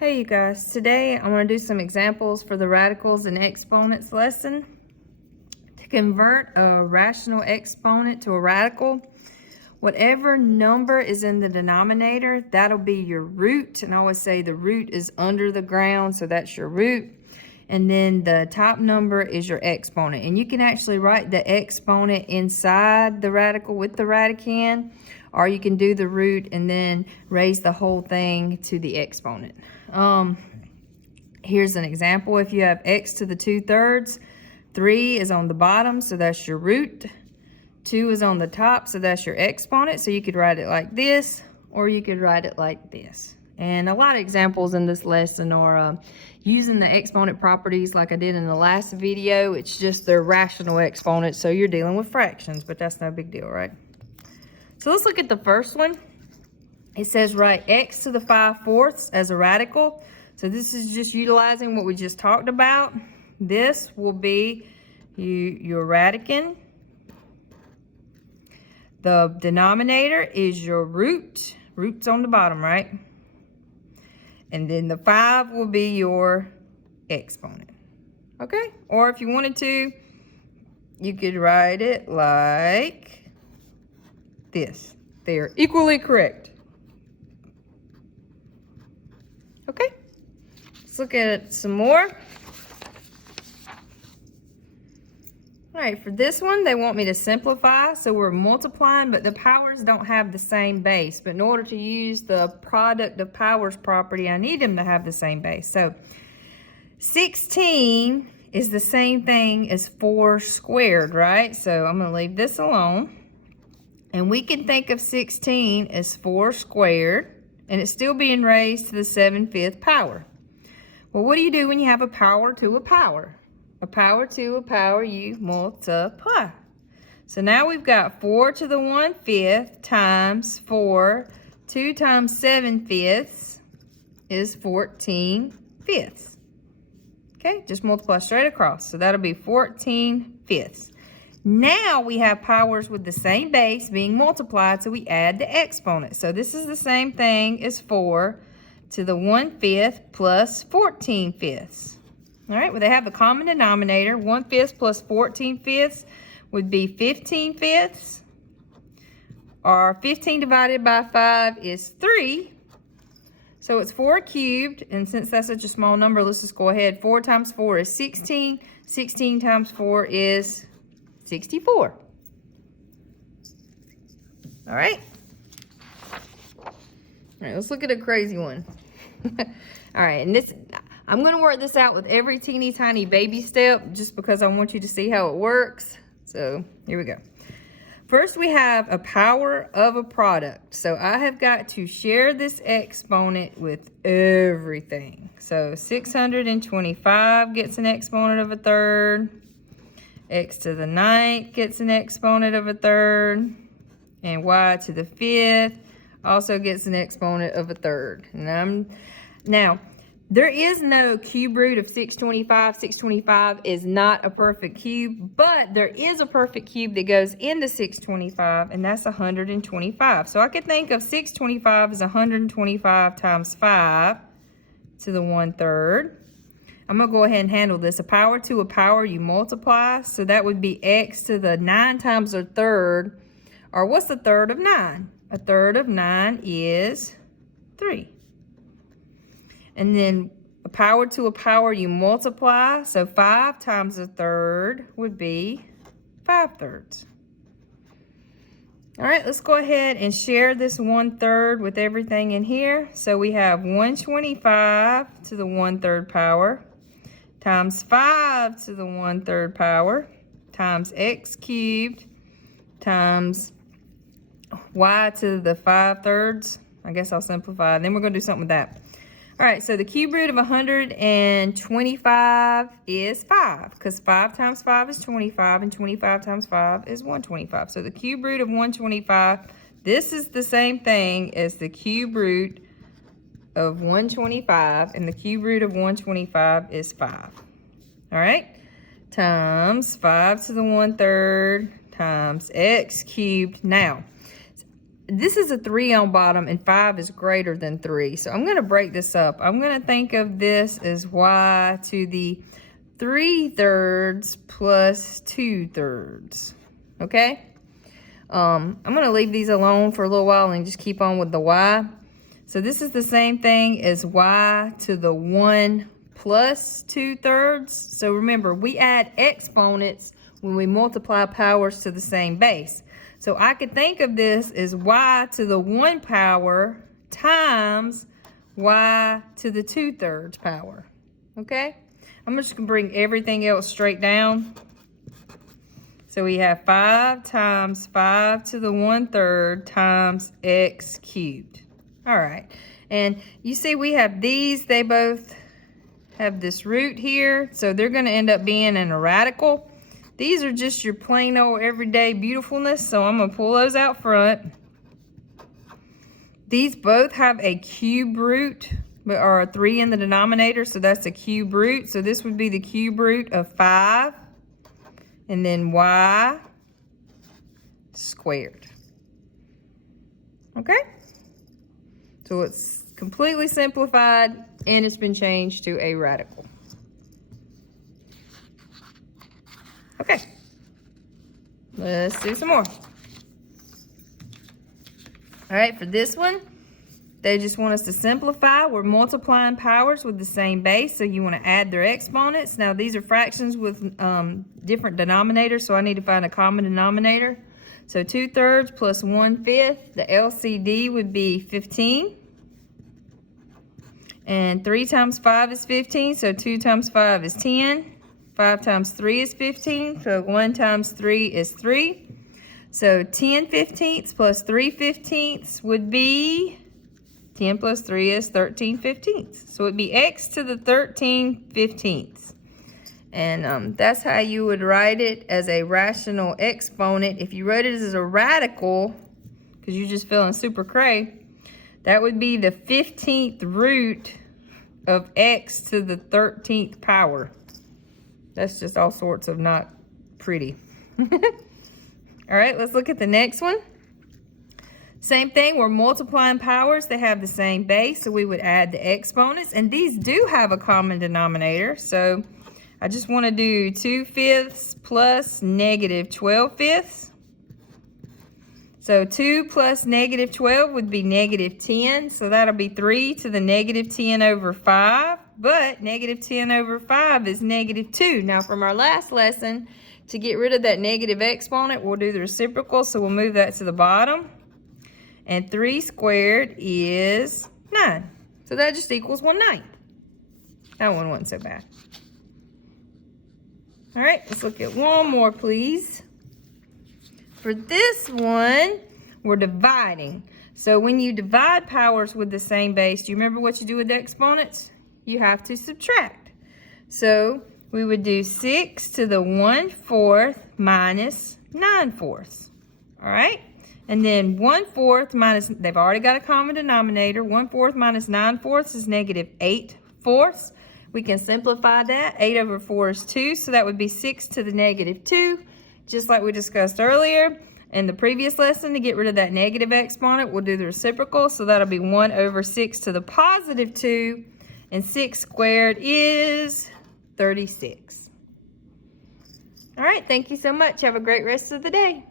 Hey you guys, today I'm going to do some examples for the radicals and exponents lesson. To convert a rational exponent to a radical, whatever number is in the denominator, that'll be your root. And I always say the root is under the ground, so that's your root. And then the top number is your exponent. And you can actually write the exponent inside the radical with the radicand, or you can do the root and then raise the whole thing to the exponent. Here's an example. If you have x to the 2/3, 3 is on the bottom, so that's your root. 2 is on the top, so that's your exponent. So you could write it like this, or you could write it like this. And a lot of examples in this lesson are using the exponent properties like I did in the last video. It's just they're rational exponents, so you're dealing with fractions, but that's no big deal, right? So let's look at the first one. It says write x to the 5/4 as a radical. So this is just utilizing what we just talked about. This will be your radicand. The denominator is your root. Root's on the bottom, right? And then the 5 will be your exponent. Okay? Or if you wanted to, you could write it like this. They are equally correct. Okay? Let's look at some more. All right, for this one, they want me to simplify, so we're multiplying, but the powers don't have the same base. But in order to use the product of powers property, I need them to have the same base. So 16 is the same thing as 4 squared, right? So I'm going to leave this alone. And we can think of 16 as 4 squared, and it's still being raised to the 7/5 power. Well, what do you do when you have a power to a power? A power to a power, you multiply. So now we've got 4 to the 1/5 times 4. 2 times 7/5 is 14/5. Okay, just multiply straight across. So that'll be 14/5. Now we have powers with the same base being multiplied, so we add the exponent. So this is the same thing as 4 to the 1/5 plus 14/5. All right, well, they have a common denominator. 1/5 plus 14/5 would be 15/5. Or 15 divided by 5 is 3. So it's 4 cubed, and since that's such a small number, let's just go ahead. 4 times 4 is 16. 16 times 4 is 64. All right. All right, let's look at a crazy one. All right, and this, I'm going to work this out with every teeny tiny baby step just because I want you to see how it works. So here we go. First, we have a power of a product. So I have got to share this exponent with everything. So 625 gets an exponent of a third. X to the 9th gets an exponent of a third. And y to the 5th also gets an exponent of a third. Now, there is no cube root of 625. 625 is not a perfect cube, but there is a perfect cube that goes into 625, and that's 125. So I could think of 625 as 125 times 5 to the 1/3. I'm going to go ahead and handle this. A power to a power, you multiply. So that would be x to the 9 times a third. Or what's the third of 9? A third of 9 is 3. And then a power to a power, you multiply. So 5 times a third would be 5/3. All right, let's go ahead and share this 1/3 with everything in here. So we have 125 to the 1/3 power times 5 to the 1/3 power times x cubed times y to the 5/3. I guess I'll simplify, and then we're going to do something with that. All right, so the cube root of 125 is 5, because 5 times 5 is 25, and 25 times 5 is 125. So the cube root of 125, this is the same thing as the cube root of 125, and the cube root of 125 is 5. All right, times 5 to the 1/3 times x cubed. Now, this is a 3 on bottom and 5 is greater than 3. So I'm going to break this up. I'm going to think of this as y to the 3/3 plus 2/3. Okay? I'm going to leave these alone for a little while and just keep on with the y. So this is the same thing as y to the 1 plus 2/3. So remember, we add exponents when we multiply powers to the same base. So I could think of this as y to the 1 power times y to the 2/3 power. Okay? I'm just going to bring everything else straight down. So we have 5 times 5 to the 1/3 times x cubed. All right. And you see we have these. They both have this root here. So they're going to end up being in a radical. These are just your plain old everyday beautifulness. So I'm going to pull those out front. These both have a cube root, or a 3 in the denominator. So that's a cube root. So this would be the cube root of 5. And then y squared. Okay? So it's completely simplified and it's been changed to a radical. Okay. Let's do some more. All right, for this one, they just want us to simplify. We're multiplying powers with the same base, so you want to add their exponents. Now, these are fractions with different denominators, so I need to find a common denominator. So 2/3 plus 1/5, the LCD would be 15. And 3 times 5 is 15, so 2 times 5 is 10. 5 times 3 is 15, so 1 times 3 is 3. So 10/15 plus 3/15 would be 10 plus 3 is 13/15. So it'd be x to the 13/15. And that's how you would write it as a rational exponent. If you wrote it as a radical, because you're just feeling super cray, that would be the 15th root of x to the 13th power. That's just all sorts of not pretty. All right, let's look at the next one. Same thing, we're multiplying powers. They have the same base, so we would add the exponents. And these do have a common denominator. So I just want to do 2/5 plus -12/5. So 2 plus -12 would be -10. So that'll be 3 to the -10 over 5. But -10 over 5 is -2. Now from our last lesson, to get rid of that negative exponent, we'll do the reciprocal. So we'll move that to the bottom. And 3 squared is 9. So that just equals 1/9. That one wasn't so bad. All right, let's look at one more, please. For this one, we're dividing. So when you divide powers with the same base, do you remember what you do with the exponents? You have to subtract. So we would do 6 to the 1/4 minus 9/4. All right? And then 1/4 minus, they've already got a common denominator. 1/4 minus 9/4 is -8/4. We can simplify that. 8 over 4 is 2, so that would be 6 to the -2, just like we discussed earlier in the previous lesson. To get rid of that negative exponent, we'll do the reciprocal, so that'll be 1 over 6 to the +2, and 6 squared is 36. All right, thank you so much. Have a great rest of the day.